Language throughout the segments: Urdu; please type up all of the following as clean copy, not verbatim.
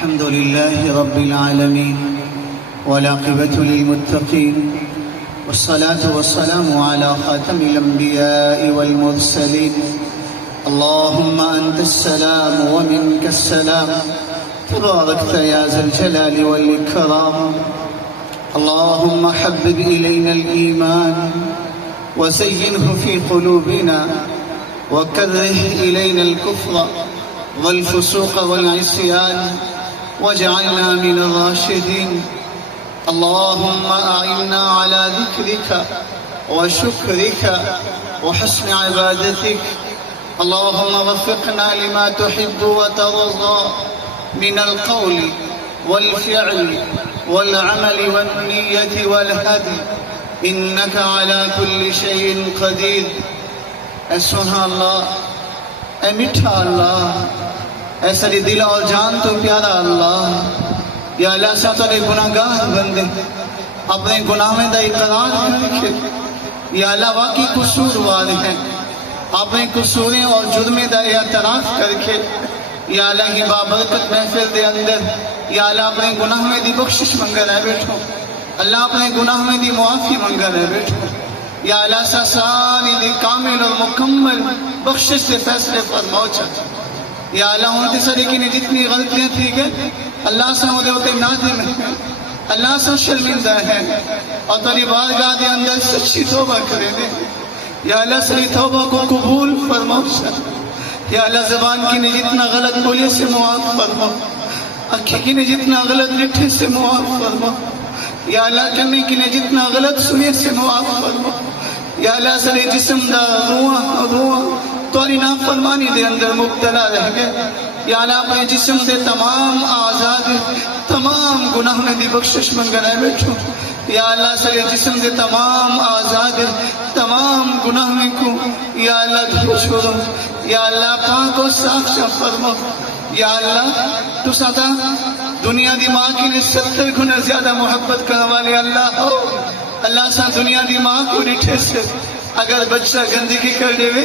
الحمد لله رب العالمين والعاقبة للمتقين والصلاة والسلام على خاتم الأنبياء والمرسلين. اللهم أنت السلام ومنك السلام تباركت يا ذا الجلال والإكرام. اللهم حبب إلينا الإيمان وزينه في قلوبنا وكره إلينا الكفر والفسوق والعصيان واجعلنا من الراشدين. اللهم أعنا على ذكرك وشكرك وحسن عبادتك. اللهم وفقنا لما تحب وترضى من القول والفعل والعمل والنية والهدي إنك على كل شيء قدير. اے سبحان اللہ، اے میٹھا اللہ، اے ساری دل اور جان تو پیارا اللہ. یا اللہ سا تیرے گناہ گار بندے اپنے گناہ میں دا اقرار کر کے یا اللہ واقعی قصوروار ہیں، اپنے قصوریں اور جرمیں دا اعتراف کر کے یا اللہ ہی بابرکت محفل دے اندر یا اللہ اپنے گناہ میں دی بخشش منگا رہے بیٹھو. اللہ اپنے گناہ میں دی معافی منگا رہے بیٹھو. یا اللہ سا ساری دی کامل اور مکمل بخشش سے فیصلے فرماؤ چاہتا. یا اللہ ہوں تے ساری کی نے جتنی غلطیاں تھی گئے اللہ سے ہوں دے ہوتے نادم ہیں، اللہ سے شرمندہ ہیں اور تیری بارگاہ دے اندر سچی توبہ کرے دے. یا اللہ ساری توبہ کو قبول فرماؤ چاہتا. یا اللہ زبان کی نے جتنا غلط بولے سے معاف فرماؤ، اکھی کی نے جتنا غلط لٹھے سے معاف فرماؤ. یا اللہ کرنے کی نے جتنا غلط سنے سے معاف فرماؤ. یا اللہ سارے جسم دا روح توری نافرمانی دے اندر مبتلا رہ گئے. یا اللہ اپنے جسم دے تمام آزاد تمام گناہ میں دی بخشش منگنا بیٹھو. یا اللہ سارے جسم دے تمام آزاد تمام گناہ میں کو یا اللہ دھو چھوڑو. یا اللہ پاک و صاف فرماؤ. یا اللہ تو ساتا دنیا دی ماں کی نے 70 گنا زیادہ محبت کرنے والے اللہ ہو. اللہ سا دنیا دی ماں کو ڈٹھے سے اگر بچہ گندگی کر دے وے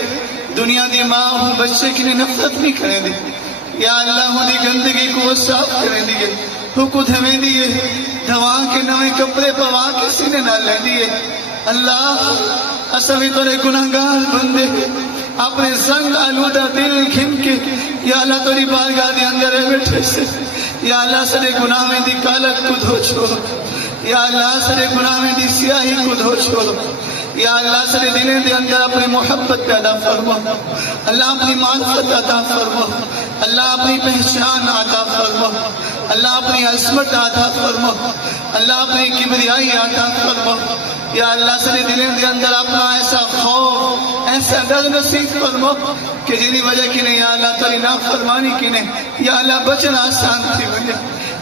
دنیا دی ماں ہوں بچے کی نے نفرت نہیں کرے دی. یا اللہ ہوں دی گندگی کو صاف کرے دیئے، تو کو دھویں دیئے، دھوا کے نوے کپڑے پوا کے سینے نہ لے دیئے. اللہ اسوی تورے گناہگار بندے اپنے زنگ آلودہ دل گھن کے یا اللہ توری بارگاہ دے اندر بیٹھے سے یا اللہ سارے گناہ میں دی کالت کو دھو چھوڑو. یا اللہ سارے گناہ میں دی سیاہی کو دھو چھوڑو. یا اللہ سارے دلیں دے اندر اپنی محبت پیدا فرما. اللہ اپنی معرفت عطا فرما. اللہ اپنی پہچان عطا فرما. اللہ اپنی عظمت عطا فرما. اللہ اپنی کبریائی عطا فرما. یا اللہ سارے دلیں دے اندر اپنا ایسا خوف ایسا ڈر نصیب فرما کہ جنہی وجہ کی نہیں یا اللہ تاری نافرمانی کی نہیں یا اللہ بچنا آسان تھی وجہ.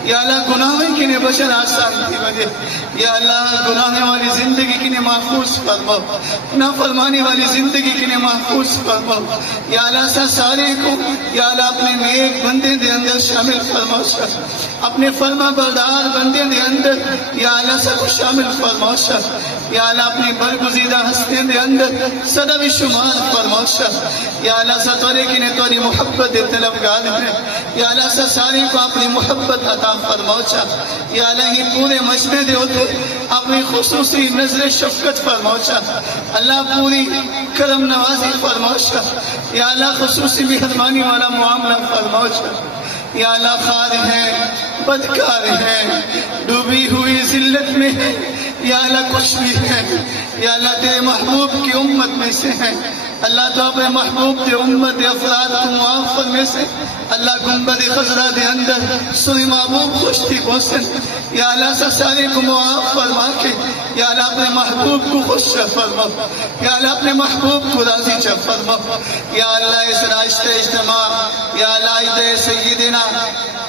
یا اللہ گناہیں کی نے بچن آسان تھی وجہ. یا اللہ گناہیں والی زندگی کی نے محفوظ فرما، نافرمانی والی زندگی کی نے محفوظ فرما. یا اللہ سا سارے کو یا اللہ اپنے نیک بندے دے اندر شامل فرما. اپنے فرما بردار بندے دے اندر یا اللہ سا کو شامل فرما. یا اللہ اپنی برگزیدہ ہستے دے اندر صدا بھی شمار فرما. یا اللہ سا تورے کی نے توری محبت طلبگار ہے. یا اللہ سا سارے کو اپنی محبت عطا فرماؤ. یا اللہ ہی پورے مجمع دے ہوتے اپنی خصوصی نظر شفقت فرماؤ. اللہ پوری کرم نوازی فرماؤ. یا اللہ خصوصی مہربانی والا معاملہ فرماؤ. یا اللہ خار ہیں، بدکار ہیں، ڈوبی ہوئی ذلت میں ہے. یا اللہ کچھ بھی ہے یا اللہ تیرے محبوب کی امت میں سے ہیں. اللہ تو اپنے محبوب کے امت افراد کو معاف فرمے سے اللہ گنبد خضرہ دے اندر سنی محبوب خوشتی پہنچن. یا اللہ سا سارے کو معاف فرما کے یا اللہ اپنے محبوب کو خوش فرما. یا اللہ اپنے محبوب کو راضی فرما. یا اللہ اس راشتہ اجتماع یا اللہ سیدنا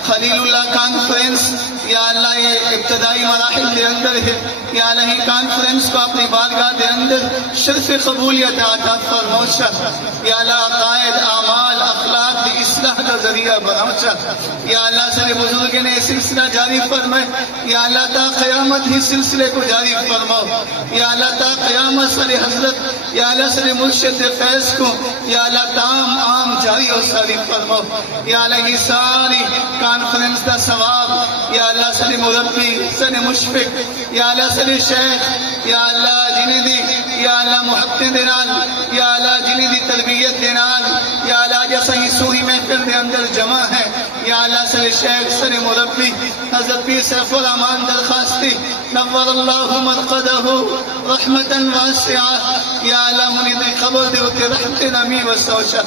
خلیل اللہ کانفرنس یا اللہ یہ ابتدائی مراحل دے اندر ہے. یا اللہ ہی کانفرنس کو اپنی بارگاہ دے اندر شرف قبولیت عطا فرما. یا اللہ عقائد اعمال اخلاق کی اصلاح کا ذریعہ بناؤ. یا اللہ سارے بزرگ نے سلسلہ جاری فرمائے. یا اللہ تا قیامت ہی سلسلے کو جاری فرماؤ. یا اللہ تا قیامت سارے حضرت یا اللہ سارے مرشد فیض کو یا اللہ تام عام جاری اور ساری فرماؤ. یا اللہ یہ ساری کانفرنس کا ثواب یا اللہ سر مربی سر مشفق یا اللہ سر شیخ یا اللہ جنہیں دی یا اللہ محبت دینال یا اللہ جنہیں دی تربیت دینال یا اللہ جیسا ہی سوئی محفل دے اندر جمع ہے یا اللہ سر شیخ سر مربی حضرت پیر سیف الرحمان درخواستی نور اللہ مرقدہ رحمتا واسعہ یا اللہ انہیں دی قبر دے ہوتے رحمت نمی و سوچا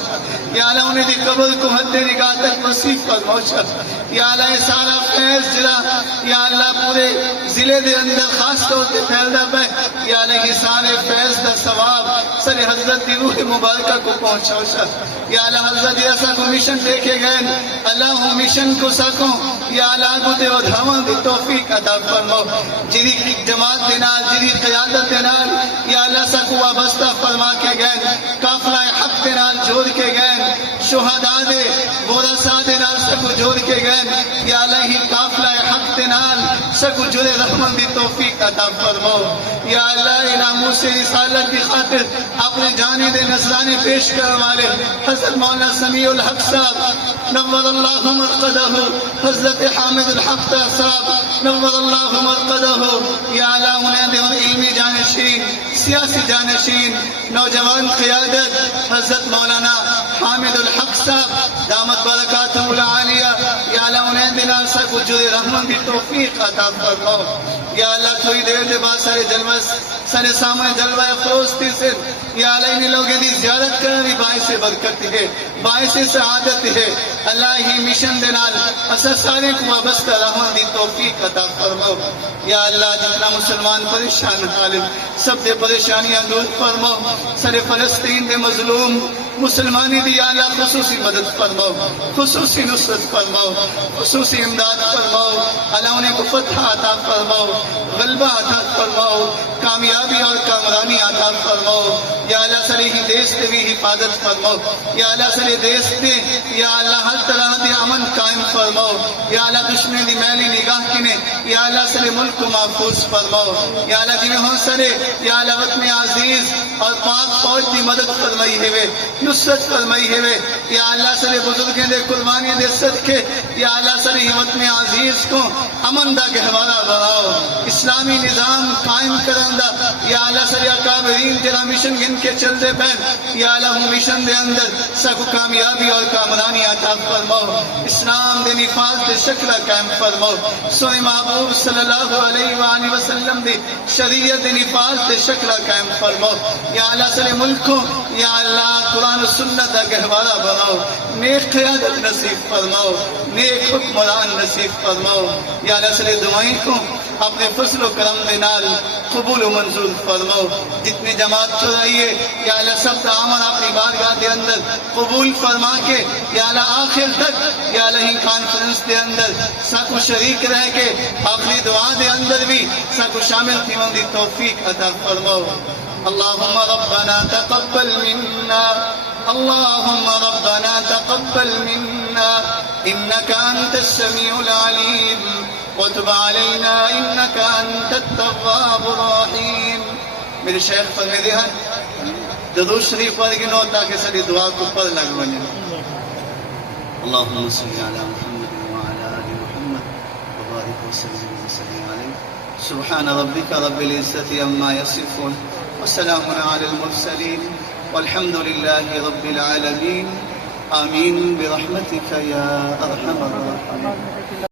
یا اللہ انہیں دی قبر کو حد نگاہ تک وسیع فرموچا یا اللہ یہ سارا فیض جلا یا اللہ پورے ضلع دے اندر خاص طور پہ پھیلدا پہ یا اللہ یہ سارے فیض دا ثواب سر حضرت دی روح مبارکہ کو پہنچاوچا یا اللہ حضرت ایسا کو مشن دیکھے گئے اللہ مشن کو سکوں یا اللہ کو دے ودھاون دی توفیق عطا فرماؤ جنہی جماعت دینال جنہی قیادت دینال یا اللہ سکو وابستہ فرما کے گئے قافلہ حق دینال جوڑ کے گئے شہداء دے ورثاء دینال سکو جوڑ کے گئے یا اللہ ہی قافلہ حق دینال سکو جڑے رحمت دی توفیق عطا فرماؤ یا اللہ ناموس رسالت کی خاطر اپنے جانے دے نذرانے پیش کرنے والے حضرت مولانا سمیع الحق صاحب نور اللہ مرقدہ حضرت حامد الحق صاحب نور اللہ مرقدہ یا اللہ انہیں دے ان علمی جانشین سیاسی جانشین نوجوان قیادت حضرت مولانا حامد الحق صاحب دامت برکاتہ العالیہ یا اللہ انہیں دنال سکو جڑے رحمت کی توفیق عطا فرماؤ یا اللہ تھوڑی دیر دے بعد سارے جلوہ سارے سامنے جلوہ فروستی سے یا اللہ انہیں لوگیں دی زیارت کرنے باعث برکت ہے باعث سعادت ہے اللہ ہی مشن دینال اثر سارے کو وابستہ رحمت دی توفیق عطا فرماؤ یا اللہ جتنا مسلمان پریشان حالم سب دے پریشانیاں دور فرماؤ سر فلسطین دے مظلوم مسلمانی دی یا اللہ خصوصی مدد فرماؤ خصوصی نصرت فرماؤ خصوصی امداد فرماؤ اللہ انہیں کو فتح عطا فرماؤ غلبہ عطا فرماؤ کامیابی اور کامرانی عطا فرماؤ یا اللہ سری ہی دیس دے بھی حفاظت فرماؤ یا اللہ سری دیس دے یا اللہ ہر طرح دے امن قائم فرماؤ یا اللہ دشمن دی میلی نگاہ کنے یا اللہ سری ملک کو محفوظ فرماؤ یا اللہ جنہیں ہوں سرے یا اللہ وطن عزیز اور پاک فوج دی مدد فرمائی ہے نصرت فرمائی ہے یا اللہ سری بزرگیں دے قربانی دے صدقے یا اللہ سری وطن عزیز کو امن دا گہوارہ بناؤ اسلامی نظام قائم کرندہ یا اللہ سری اکابرین جرا مشن گن کے چل دے پہن یا اللہ مشن دے اندر سکو کامیابی اور کامرانی عطا فرماؤ اسلام دے نفاذ دے شکلہ قائم فرماؤ سوئے محبوب صلی اللہ علیہ وآلہ وسلم دے شریعت دے نفاذ دے شکلہ قائم فرماؤ یا اللہ سری ملکوں یا اللہ قرآن و سنت دا گہوارہ بناؤ نیک قیادت نصیب فرماؤ نیک حکمران نصیب فرماؤ یا اللہ سری دعائیں کو اپنے فضل و کرم دے نال قبول و منظور فرماؤ جتنی جماعت چرائیے یا اللہ سب تعامل اپنی بارگاہ دے اندر قبول فرما کے یا اللہ آخر تک یا اللہ ہی کانفرنس دے اندر ساکو شریک رہ کے آخری دعا دے اندر بھی ساکو شامل تیون دی توفیق عطا فرماؤ اللہم ربنا تقبل منا اللہم ربنا تقبل منا انکا انت السمیع العلیم وتب علینا انکا انت التواب الرحیم میرے شیخ فرمے دے ہیں درود شریف پڑھ گنو تاکہ ساری دعا کو پڑھ لگ بنے اللہم صلی علی محمد وعلی آل محمد وبارک وسلم وسلم علیہ سبحان ربک رب العزت عما یصفون وسلام علی المرسلین والحمد للہ رب العالمین آمین برحمتک یا ارحم الراحمین.